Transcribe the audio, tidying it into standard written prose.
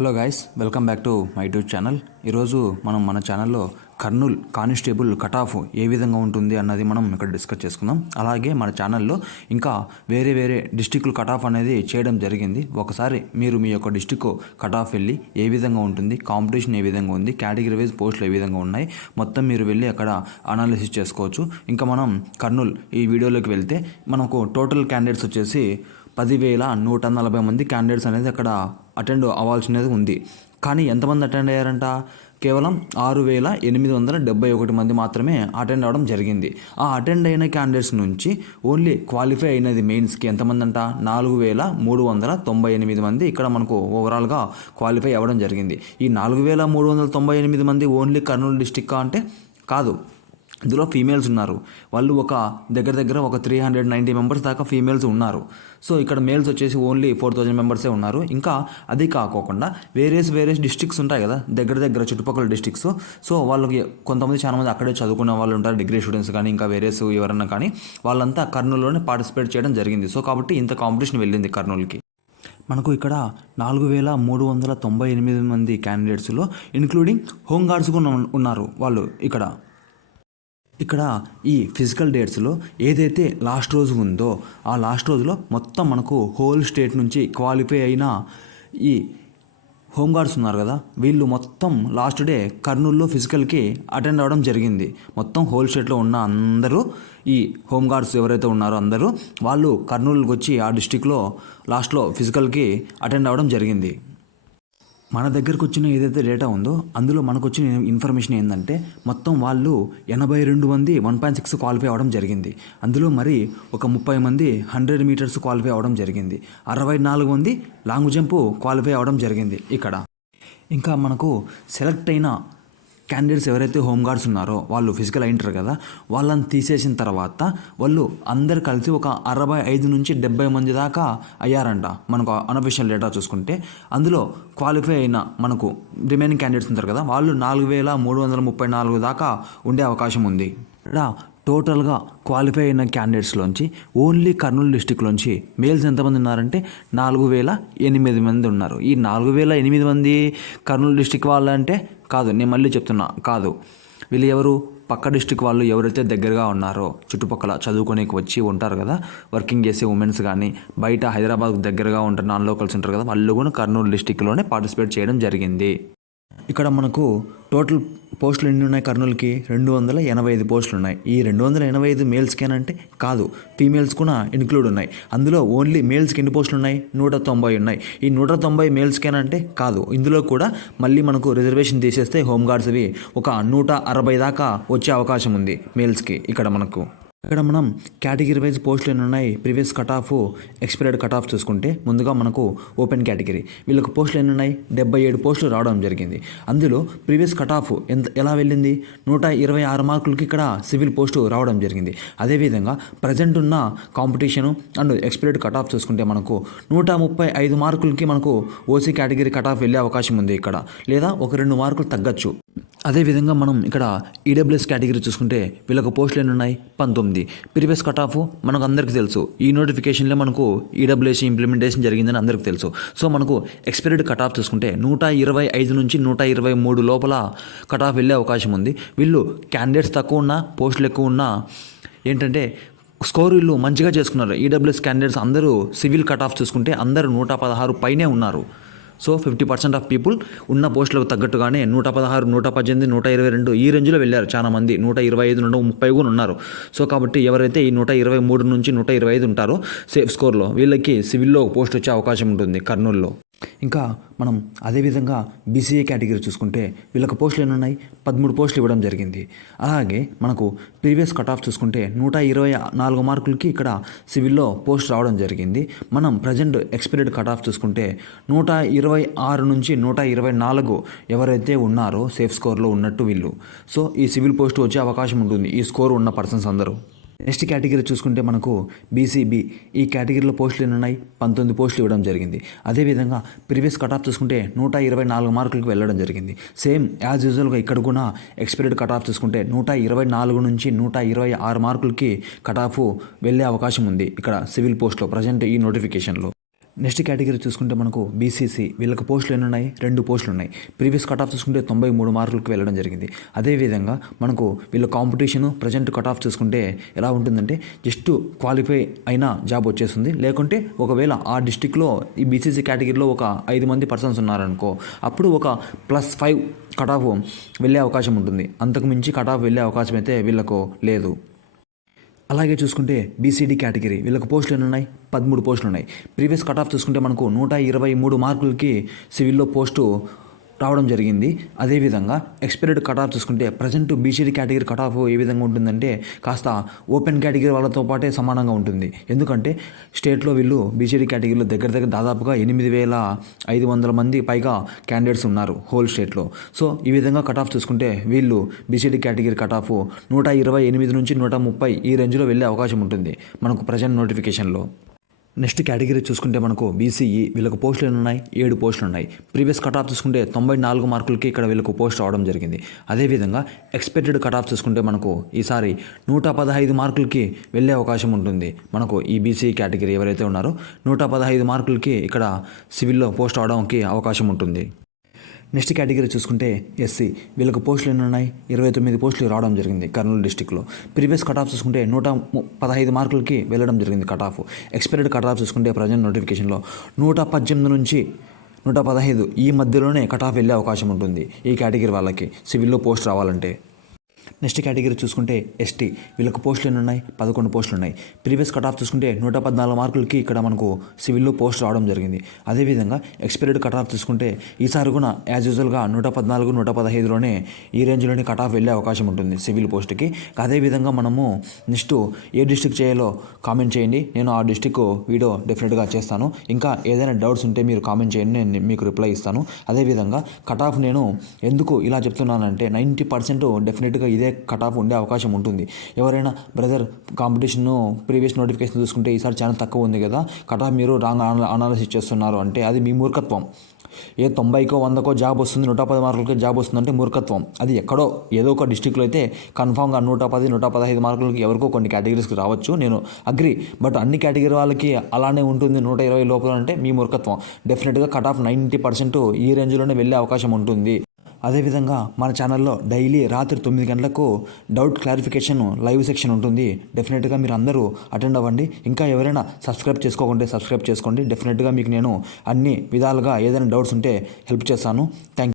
Hello guys, welcome back to my YouTube channel. ఈరోజు మనం మన ఛానల్లో కర్నూల్ కానిస్టేబుల్ కట్ ఆఫ్ ఏ విధంగా ఉంటుంది అన్నది మనం ఇక్కడ డిస్కస్ చేసుకుందాం. అలాగే మన ఛానల్లో ఇంకా వేరే డిస్టిక్లు కట్ ఆఫ్ అనేది చేయడం జరిగింది. ఒకసారి మీరు మీ యొక్క డిస్టిక్ కట్ ఆఫ్ వెళ్ళి ఏ విధంగా ఉంటుంది, కాంపిటీషన్ ఏ విధంగా ఉంది, కేటగిరీ వైజ్ పోస్టులు ఏ విధంగా ఉన్నాయి, మొత్తం మీరు వెళ్ళి అక్కడ అనాలిసిస్ చేసుకోవచ్చు. ఇంకా మనం కర్నూల్ ఈ వీడియోలోకి వెళ్తే మనకు టోటల్ క్యాండిడేట్స్ వచ్చేసి 10,140 మంది క్యాండిడేట్స్ అనేది అక్కడ అటెండ్ అవ్వాల్సినది ఉంది. కానీ ఎంతమంది అటెండ్ అయ్యారంట? కేవలం 6,871 మంది మాత్రమే అటెండ్ అవ్వడం జరిగింది. ఆ అటెండ్ అయిన క్యాండిడేట్స్ నుంచి ఓన్లీ క్వాలిఫై అయినది మెయిన్స్కి ఎంతమంది అంట? 4,398 మంది ఇక్కడ మనకు ఓవరాల్గా క్వాలిఫై అవ్వడం జరిగింది. ఈ 4,398 మంది ఓన్లీ కర్నూలు డిస్టిక్ అంటే కాదు, ఇందులో ఫీమేల్స్ ఉన్నారు. వాళ్ళు ఒక దగ్గర ఒక 390 మెంబర్స్ దాకా ఫీమేల్స్ ఉన్నారు. సో ఇక్కడ మేల్స్ వచ్చేసి ఓన్లీ 4,000 మెంబర్సే ఉన్నారు. ఇంకా అది కాకోకుండా వేరే డిస్ట్రిక్ట్స్ ఉంటాయి కదా, దగ్గర చుట్టుపక్కల డిస్ట్రిక్ట్స్. సో వాళ్ళకి చాలా మంది అక్కడే చదువుకునే వాళ్ళు ఉంటారు, డిగ్రీ స్టూడెంట్స్ కానీ ఇంకా ఎవరన్నా కానీ వాళ్ళంతా కర్నూలులోనే పార్టిసిపేట్ చేయడం జరిగింది. సో కాబట్టి ఇంత కాంపిటీషన్ వెళ్ళింది కర్నూలుకి. మనకు ఇక్కడ 4,398 మంది క్యాండిడేట్స్లో ఇంక్లూడింగ్ హోమ్ గార్డ్స్ కూడా ఉన్నారు. వాళ్ళు ఇక్కడ ఈ ఫిజికల్ డేట్స్లో ఏదైతే లాస్ట్ రోజు ఉందో ఆ లాస్ట్ రోజులో మొత్తం మనకు హోల్ స్టేట్ నుంచి క్వాలిఫై అయిన ఈ హోమ్ గార్డ్స్ ఉన్నారు కదా, వీళ్ళు మొత్తం లాస్ట్ డే కర్నూలులో ఫిజికల్కి అటెండ్ అవ్వడం జరిగింది. మొత్తం హోల్ స్టేట్లో ఉన్న అందరూ ఈ హోమ్ గార్డ్స్ ఎవరైతే ఉన్నారో అందరూ వాళ్ళు కర్నూలుకి వచ్చి ఆ డిస్టిక్లో లాస్ట్లో ఫిజికల్కి అటెండ్ అవ్వడం జరిగింది. మన దగ్గరకు వచ్చిన ఏదైతే డేటా ఉందో అందులో మనకు వచ్చిన ఇన్ఫర్మేషన్ ఏంటంటే మొత్తం వాళ్ళు 82 మంది 1.6 క్వాలిఫై అవ్వడం జరిగింది. అందులో మరి ఒక 30 మంది 100 మీటర్స్ క్వాలిఫై అవ్వడం జరిగింది. 64 మంది లాంగ్ జంప్ క్వాలిఫై అవ్వడం జరిగింది. ఇక్కడ ఇంకా మనకు సెలెక్ట్ అయిన క్యాండిడేట్స్ ఎవరైతే హోమ్ గార్డ్స్ ఉన్నారో వాళ్ళు ఫిజికల్ అయింటారు కదా, వాళ్ళని తీసేసిన తర్వాత వాళ్ళు అందరు కలిసి ఒక 65 నుంచి 70 మంది దాకా అయ్యారంట. మనకు అనఫిషియల్ డేటా చూసుకుంటే అందులో క్వాలిఫై అయిన మనకు రిమైనింగ్ క్యాండిడేట్స్ ఉంటారు కదా, వాళ్ళు 4,334 దాకా ఉండే అవకాశం ఉంది. ఇక్కడ టోటల్గా క్వాలిఫై అయిన క్యాండిడేట్స్లోంచి ఓన్లీ కర్నూలు డిస్టిక్లోంచి మేల్స్ ఎంతమంది ఉన్నారంటే 4,008 మంది ఉన్నారు. ఈ 4,008 మంది కర్నూలు డిస్టిక్ వాళ్ళంటే కాదు, నేను మళ్ళీ చెప్తున్నా, కాదు, వీళ్ళు ఎవరు? పక్క డిస్టిక్ వాళ్ళు ఎవరైతే దగ్గరగా ఉన్నారో చుట్టుపక్కల చదువుకోనికి వచ్చి ఉంటారు కదా, వర్కింగ్ చేసే ఉమెన్స్ కానీ బయట హైదరాబాద్ దగ్గరగా ఉంటారు, నాన్ లోకల్స్ ఉంటారు కదా, వాళ్ళు కూడా కర్నూలు డిస్టిక్లోనే పార్టిసిపేట్ చేయడం జరిగింది. ఇక్కడ మనకు టోటల్ పోస్టులు ఎన్ని ఉన్నాయి? కర్నూలుకి 285 పోస్టులు ఉన్నాయి. ఈ 285 మేల్స్కేనంటే కాదు, ఫీమేల్స్ కూడా ఇన్క్లూడ్ ఉన్నాయి. అందులో ఓన్లీ మేల్స్కి ఎన్ని పోస్టులు ఉన్నాయి? 190 ఉన్నాయి. ఈ 190 మేల్స్కేనంటే కాదు, ఇందులో కూడా మళ్ళీ మనకు రిజర్వేషన్ తీసేస్తే హోమ్ గార్డ్స్వి ఒక 160 దాకా వచ్చే అవకాశం ఉంది మేల్స్కి. ఇక్కడ మనం కేటగిరీ వైజ్ పోస్టులు ఎన్ని ఉన్నాయి, previous cut off, expired cut off చూసుకుంటే ముందుగా మనకు ఓపెన్ కేటగిరీ వీళ్ళకి పోస్టులు ఎన్ని ఉన్నాయి? 77 పోస్టులు రావడం జరిగింది. అందులో ప్రీవియస్ కట్ ఆఫ్ ఎలా వెళ్ళింది? 126 మార్కులకి ఇక్కడ సివిల్ పోస్టు రావడం జరిగింది. అదేవిధంగా ప్రజెంట్ ఉన్న competition and expired cut off చూసుకుంటే మనకు 135 మార్కులకి మనకు ఓసీ కేటగిరీ కట్ ఆఫ్ వెళ్ళే అవకాశం ఉంది ఇక్కడ, లేదా ఒక 2 మార్కులు తగ్గచ్చు. అదేవిధంగా మనం ఇక్కడ ఈడబ్ల్యూఎస్ కేటగిరీ చూసుకుంటే వీళ్ళకి పోస్టులు ఎన్ని ఉన్నాయి? 19. ప్రీవియస్ కట్ ఆఫ్ మనకు అందరికీ తెలుసు, ఈ నోటిఫికేషన్లో మనకు ఈడబ్ల్యూఎస్ ఇంప్లిమెంటేషన్ జరిగిందని అందరికీ తెలుసు. సో మనకు ఎక్స్పైర్డ్ కట్ ఆఫ్ చూసుకుంటే 125 నుంచి 123 లోపల కట్ ఆఫ్ వెళ్ళే అవకాశం ఉంది. వీళ్ళు క్యాండిడేట్స్ తక్కువ ఉన్నా పోస్టులు ఎక్కువ ఉన్నా ఏంటంటే స్కోర్ వీళ్ళు మంచిగా చేసుకున్నారు. ఈడబ్ల్యూఎస్ క్యాండిడేట్స్ అందరూ సివిల్ కట్ ఆఫ్ చూసుకుంటే అందరూ 116 పైనే ఉన్నారు. సో 50% ఆఫ్ పీపుల్ ఉన్న పోస్టులకు తగ్గట్టుగానే 116, 118, 122 ఈ రేంజ్లో వెళ్ళారు. చాలా మంది 125, 130 కూడా ఉన్నారు. సో కాబట్టి ఎవరైతే ఈ 123 నుంచి 125 ఉంటారో సేఫ్ స్కోర్లో వీళ్ళకి సివిల్లో పోస్ట్ వచ్చే అవకాశం ఉంటుంది కర్నూలులో. ఇంకా మనం అదేవిధంగా బీసీఏ కేటగిరీ చూసుకుంటే వీళ్ళకి పోస్టులు ఎన్ని ఉన్నాయి? 13 పోస్టులు ఇవ్వడం జరిగింది. అలాగే మనకు ప్రీవియస్ కట్ ఆఫ్ చూసుకుంటే 124 మార్కులకి ఇక్కడ సివిల్లో పోస్ట్ రావడం జరిగింది. మనం ప్రజెంట్ ఎక్స్పైర్డ్ కట్ ఆఫ్ చూసుకుంటే 126 నుంచి 124 ఎవరైతే ఉన్నారో సేఫ్ స్కోర్లో ఉన్నట్టు వీళ్ళు. సో ఈ సివిల్ పోస్ట్ వచ్చే అవకాశం ఉంటుంది ఈ స్కోర్ ఉన్న పర్సన్స్ అందరూ. నెక్స్ట్ కేటగిరీ చూసుకుంటే మనకు బీసీబీ ఈ కేటగిరీలో పోస్టులు ఎన్ని ఉన్నాయి? 19 పోస్టులు ఇవ్వడం జరిగింది. అదేవిధంగా ప్రీవియస్ కట్ ఆఫ్ చూసుకుంటే 124 మార్కులకు వెళ్ళడం జరిగింది. సేమ్ యాజ్ యూజువల్గా ఇక్కడ కూడా ఎక్స్పైర్డ్ కట్ ఆఫ్ చూసుకుంటే 124 నుంచి 126 మార్కులకి కట్ ఆఫ్ వెళ్ళే అవకాశం ఉంది ఇక్కడ సివిల్ పోస్ట్లో ప్రజెంట్ ఈ నోటిఫికేషన్లో. నెక్స్ట్ కేటగిరీ చూసుకుంటే మనకు బీసీసీ వీళ్ళకి పోస్టులు ఎన్ని ఉన్నాయి, 2 పోస్టులు ఉన్నాయి. ప్రీవియస్ కట్ ఆఫ్ చూసుకుంటే 93 మార్కులకు వెళ్ళడం జరిగింది. అదేవిధంగా మనకు వీళ్ళ కాంపిటీషన్ ప్రజెంట్ కట్ ఆఫ్ చూసుకుంటే ఎలా ఉంటుందంటే జస్ట్ క్వాలిఫై అయినా జాబ్ వచ్చేస్తుంది. లేకుంటే ఒకవేళ ఆ డిస్టిక్లో ఈ బీసీసీ కేటగిరీలో ఒక 5 మంది పర్సన్స్ ఉన్నారనుకో, అప్పుడు ఒక +5 కట్ ఆఫ్ వెళ్ళే అవకాశం ఉంటుంది. అంతకు మించి కట్ ఆఫ్ వెళ్ళే అవకాశం అయితే వీళ్ళకు లేదు. అలాగే చూసుకుంటే బీసీడీ కేటగిరీ వీళ్ళకి పోస్టులు ఎన్ని ఉన్నాయి, 13 పోస్టులు ఉన్నాయి. ప్రీవియస్ కట్ ఆఫ్ చూసుకుంటే మనకు 123 మార్కులకి సివిల్లో పోస్టు రావడం జరిగింది. అదేవిధంగా ఎక్స్పైర్డ్ కట్ ఆఫ్ చూసుకుంటే present BCD category cut off ఏ విధంగా ఉంటుందంటే కాస్త ఓపెన్ కేటగిరీ వాళ్ళతో పాటే సమానంగా ఉంటుంది. ఎందుకంటే స్టేట్లో వీళ్ళు బీసీడీ కేటగిరీలో దగ్గర దాదాపుగా 8,500 మంది పైగా క్యాండిడేట్స్ ఉన్నారు హోల్ స్టేట్లో. సో ఈ విధంగా కట్ ఆఫ్ చూసుకుంటే వీళ్ళు బీసీడీ కేటగిరీ కట్ ఆఫ్ 128 నుంచి 130 ఈ రేంజ్లో వెళ్ళే అవకాశం ఉంటుంది మనకు ప్రజెంట్ నోటిఫికేషన్లో. నెక్స్ట్ కేటగిరీ చూసుకుంటే మనకు బీసీఈ వీళ్ళకు పోస్టులు ఎన్ని ఉన్నాయి, 7 పోస్టులు ఉన్నాయి. ప్రీవియస్ కట్ ఆఫ్ చూసుకుంటే 94 మార్కులకి ఇక్కడ వీళ్ళకు పోస్ట్ రావడం జరిగింది. అదేవిధంగా ఎక్స్పెక్టెడ్ కట్ ఆఫ్ చూసుకుంటే మనకు ఈసారి 115 మార్కులకి వెళ్ళే అవకాశం ఉంటుంది. మనకు ఈ బీసీఈ కేటగిరీ ఎవరైతే ఉన్నారో 115 మార్కులకి ఇక్కడ సివిల్లో పోస్ట్ అవడానికి అవకాశం ఉంటుంది. నెక్స్ట్ కేటగిరీ చూసుకుంటే ఎస్సీ వీళ్ళకి పోస్టులు ఎన్ని ఉన్నాయి, 29 పోస్టులు రావడం జరిగింది కర్నూలు డిస్టిక్లో. ప్రీవియస్ కట్ ఆఫ్ చూసుకుంటే 115 మార్కులకి వెళ్ళడం జరిగింది cut off. Expired cut off చూసుకుంటే ప్రజెంట్ నోటిఫికేషన్లో 118 నుంచి 115 ఈ మధ్యలోనే కట్ ఆఫ్ వెళ్ళే అవకాశం ఉంటుంది ఈ కేటగిరీ వాళ్ళకి సివిల్లో పోస్ట్ రావాలంటే. నెక్స్ట్ కేటగిరీ చూసుకుంటే ఎస్టీ వీళ్ళకి పోస్టులు ఎన్ని ఉన్నాయి, 11 పోస్టులు ఉన్నాయి. ప్రీవియస్ కట్ ఆఫ్ చూసుకుంటే 114 మార్కులకి ఇక్కడ మనకు సివిల్లో పోస్ట్ రావడం జరిగింది. అదేవిధంగా ఎక్స్పైర్డ్ కట్ ఆఫ్ చూసుకుంటే ఈసారి కూడా యాజ్ యూజువల్గా 114, 115లోనే ఈ రేంజ్లోనే కట్ ఆఫ్ వెళ్ళే అవకాశం ఉంటుంది సివిల్ పోస్ట్కి. అదేవిధంగా మనము నెక్స్ట్ ఏ డిస్టిక్ చేయాలో కామెంట్ చేయండి, నేను ఆ డిస్టిక్ వీడియో డెఫినెట్గా చేస్తాను. ఇంకా ఏదైనా డౌట్స్ ఉంటే మీరు కామెంట్ చేయండి, నేను మీకు రిప్లై ఇస్తాను. అదేవిధంగా కట్ ఆఫ్ నేను ఎందుకు ఇలా చెప్తున్నానంటే 90% డెఫినెట్గా ఇదే కట్ ఆఫ్ ఉండే అవకాశం ఉంటుంది. ఎవరైనా బ్రదర్ కాంపిటీషన్ ప్రీవియస్ నోటిఫికేషన్ చూసుకుంటే ఈసారి చాలా తక్కువ ఉంది కదా, కట్ ఆఫ్ మీరు రాంగ్ అనాలిసిస్ చేస్తున్నారు అంటే అది మీ మూర్ఖత్వం. 90కో 100కో జాబ్ వస్తుంది, 110 మార్కులకి జాబ్ వస్తుందంటే మూర్ఖత్వం. అది ఎక్కడో ఏదో ఒక డిస్టిక్లో అయితే కన్ఫామ్గా 110, 115 మార్కులకి ఎవరికో కొన్ని కేటగిరీస్కి రావచ్చు, నేను అగ్రి. బట్ అన్ని కేటగిరీ వాళ్ళకి అలానే ఉంటుంది 120 లోపల అంటే మీ మూర్ఖత్వం. డెఫినెట్గా కట్ ఆఫ్ 90% ఈ రేంజ్లోనే వెళ్ళే అవకాశం ఉంటుంది. అదేవిధంగా మన ఛానల్లో డైలీ రాత్రి 9 గంటలకు డౌట్ క్లారిఫికేషన్ లైవ్ సెక్షన్ ఉంటుంది. డెఫినెట్గా మీరు అందరూ అటెండ్ అవ్వండి. ఇంకా ఎవరైనా సబ్స్క్రైబ్ చేసుకోకుంటే సబ్స్క్రైబ్ చేసుకోండి. డెఫినెట్గా మీకు నేను అన్ని విధాలుగా ఏదైనా డౌట్స్ ఉంటే హెల్ప్ చేస్తాను. Thank you.